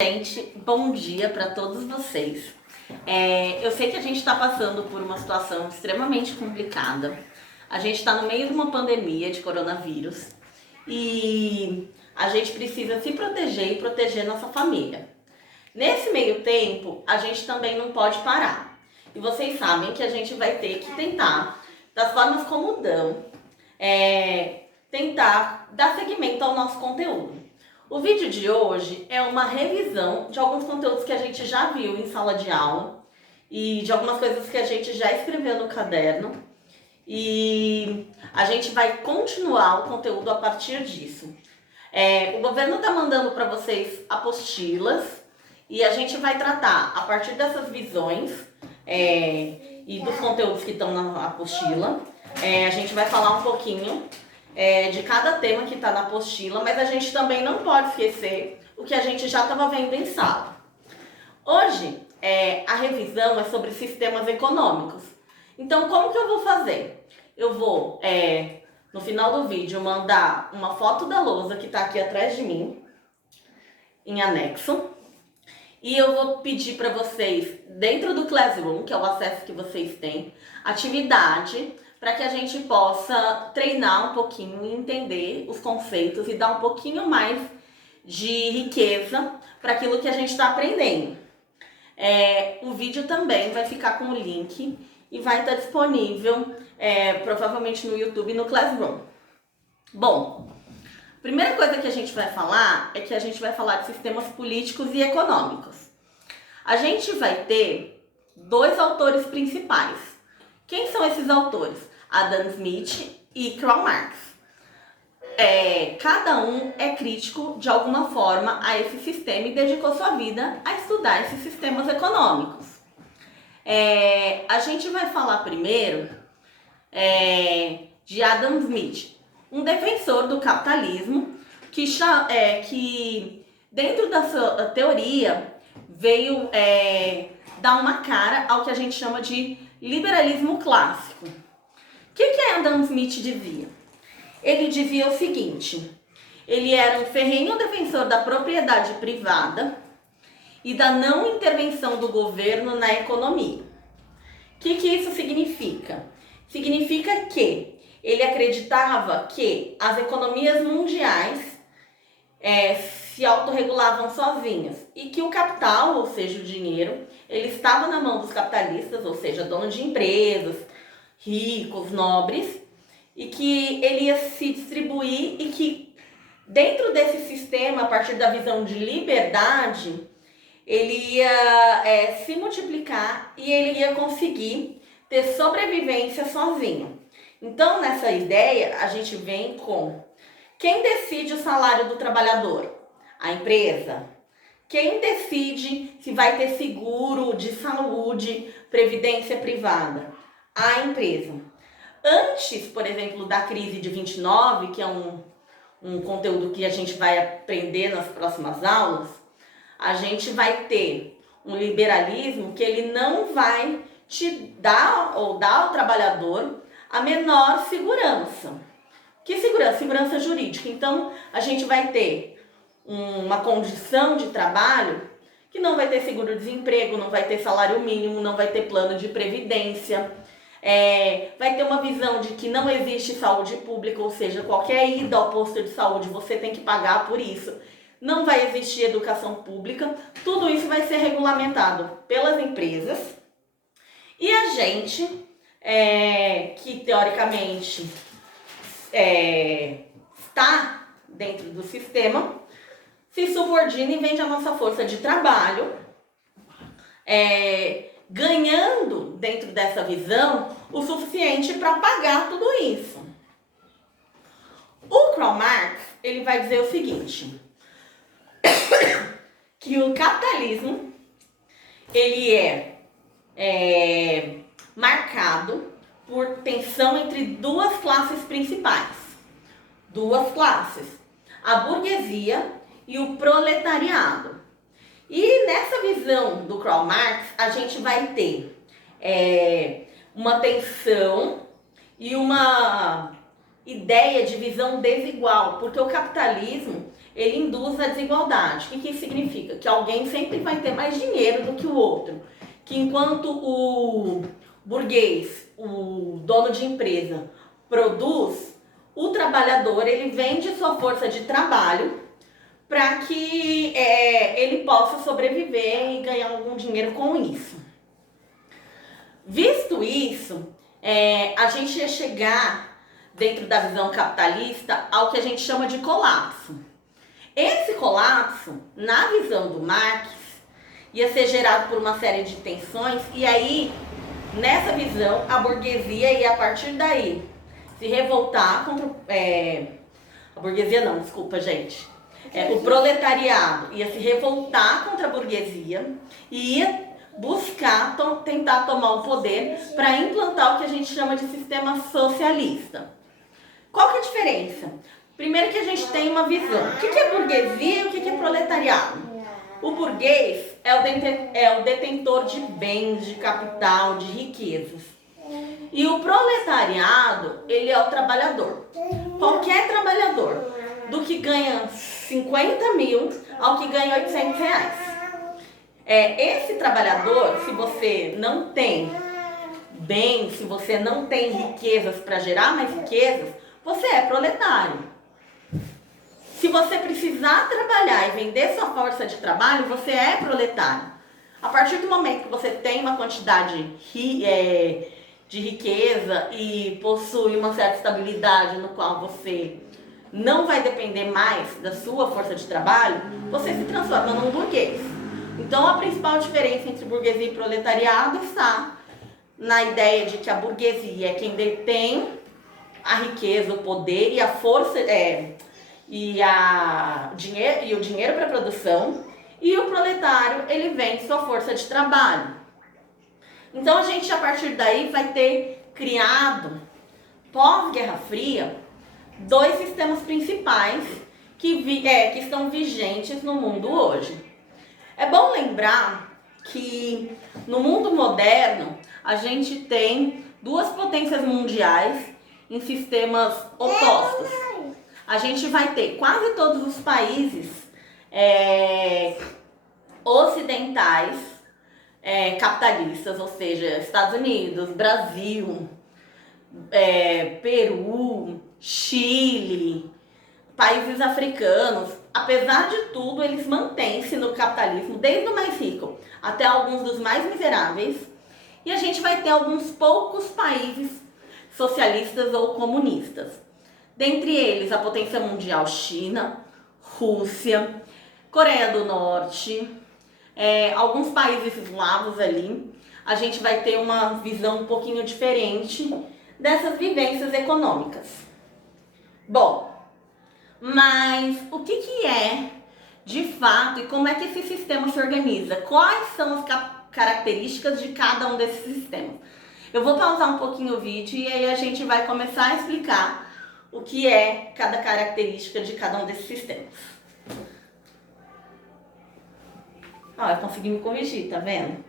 Gente, bom dia para todos vocês. Eu sei que a gente está passando por uma situação extremamente complicada. A gente está no meio de uma pandemia de coronavírus e a gente precisa se proteger e proteger nossa família. Nesse meio tempo, a gente também não pode parar. E vocês sabem que a gente vai ter que tentar, das formas como dão, tentar dar seguimento ao nosso conteúdo. O vídeo de hoje é uma revisão de alguns conteúdos que a gente já viu em sala de aula e de algumas coisas que a gente já escreveu no caderno, e a gente vai continuar o conteúdo a partir disso. O governo está mandando para vocês apostilas e a gente vai tratar a partir dessas visões e dos conteúdos que estão na apostila. A gente vai falar um pouquinho de cada tema que está na apostila, mas a gente também não pode esquecer o que a gente já estava vendo em sala. Hoje, a revisão é sobre sistemas econômicos. Então, como que eu vou fazer? Eu vou, no final do vídeo, mandar uma foto da lousa que está aqui atrás de mim, em anexo, e eu vou pedir para vocês, dentro do Classroom, que é o acesso que vocês têm, atividade, para que a gente possa treinar um pouquinho e entender os conceitos e dar um pouquinho mais de riqueza para aquilo que a gente está aprendendo. O vídeo também vai ficar com o link e vai estar disponível provavelmente no YouTube e no Classroom. Bom, a primeira coisa que a gente vai falar é que a gente vai falar de sistemas políticos e econômicos. A gente vai ter dois autores principais. Quem são esses autores? Adam Smith e Karl Marx. Cada um é crítico de alguma forma a esse sistema e dedicou sua vida a estudar esses sistemas econômicos. A gente vai falar primeiro de Adam Smith, um defensor do capitalismo que dentro da sua teoria veio dar uma cara ao que a gente chama de liberalismo clássico. O que Adam Smith dizia? Ele dizia o seguinte: ele era um ferrenho defensor da propriedade privada e da não intervenção do governo na economia. O que isso significa? Significa que ele acreditava que as economias mundiais se autorregulavam sozinhas e que o capital, ou seja, o dinheiro, ele estava na mão dos capitalistas, ou seja, donos de empresas, ricos, nobres, e que ele ia se distribuir e que dentro desse sistema, a partir da visão de liberdade, ele ia se multiplicar e ele ia conseguir ter sobrevivência sozinho. Então, nessa ideia, a gente vem com: quem decide o salário do trabalhador? A empresa. Quem decide se vai ter seguro de saúde, previdência privada? A empresa. Antes, por exemplo, da crise de 29, que é um conteúdo que a gente vai aprender nas próximas aulas, a gente vai ter um liberalismo que ele não vai te dar ou dar ao trabalhador a menor segurança. Que segurança? Segurança jurídica. Então, a gente vai ter uma condição de trabalho que não vai ter seguro-desemprego, não vai ter salário mínimo, não vai ter plano de previdência, vai ter uma visão de que não existe saúde pública, ou seja, qualquer ida ao posto de saúde você tem que pagar por isso. Não vai existir educação pública, tudo isso vai ser regulamentado pelas empresas. E a gente, que teoricamente está dentro do sistema, se subordina e vende a nossa força de trabalho, ganhando dentro dessa visão o suficiente para pagar tudo isso. O Karl Marx, ele vai dizer o seguinte: que o capitalismo ele é marcado por tensão entre duas classes principais. Duas classes: a burguesia e o proletariado. E nessa visão do Karl Marx, a gente vai ter uma tensão e uma ideia de visão desigual, porque o capitalismo ele induz a desigualdade. O que isso significa? Que alguém sempre vai ter mais dinheiro do que o outro. Que enquanto o burguês, o dono de empresa, produz, o trabalhador ele vende sua força de trabalho para que ele possa sobreviver e ganhar algum dinheiro com isso. Visto isso, a gente ia chegar, dentro da visão capitalista, ao que a gente chama de colapso. Esse colapso, na visão do Marx, ia ser gerado por uma série de tensões, e aí, nessa visão, a burguesia ia, a partir daí, se revoltar contra... a burguesia não, desculpa, gente. O proletariado ia se revoltar contra a burguesia e ia buscar tentar tomar o poder para implantar o que a gente chama de sistema socialista. Qual que é a diferença? Primeiro que a gente tem uma visão. O que é burguesia e o que é proletariado? O burguês é o detentor de bens, de capital, de riquezas. E o proletariado, ele é o trabalhador. Qualquer trabalhador, do que ganha 50 mil ao que ganha 800 reais. Esse trabalhador, se você não tem bens, se você não tem riquezas para gerar mais riquezas, você é proletário. Se você precisar trabalhar e vender sua força de trabalho, você é proletário. A partir do momento que você tem uma quantidade de riqueza e possui uma certa estabilidade no qual você não vai depender mais da sua força de trabalho, você se transforma num burguês. Então a principal diferença entre burguesia e proletariado está na ideia de que a burguesia é quem detém a riqueza, o poder e a força e o dinheiro para a produção, e o proletário ele vende sua força de trabalho. Então a gente a partir daí vai ter criado, pós-Guerra Fria, dois sistemas principais que estão vigentes no mundo hoje. É bom lembrar que no mundo moderno a gente tem duas potências mundiais em sistemas opostos. A gente vai ter quase todos os países ocidentais capitalistas, ou seja, Estados Unidos, Brasil, Peru, Chile, países africanos. Apesar de tudo, eles mantêm-se no capitalismo, desde o mais rico até alguns dos mais miseráveis. E a gente vai ter alguns poucos países socialistas ou comunistas. Dentre eles, a potência mundial China, Rússia, Coreia do Norte, alguns países eslavos ali. A gente vai ter uma visão um pouquinho diferente dessas vivências econômicas. Bom, mas o que é de fato e como é que esse sistema se organiza? Quais são as características de cada um desses sistemas? Eu vou pausar um pouquinho o vídeo e aí a gente vai começar a explicar o que é cada característica de cada um desses sistemas. Eu consegui me corrigir, tá vendo?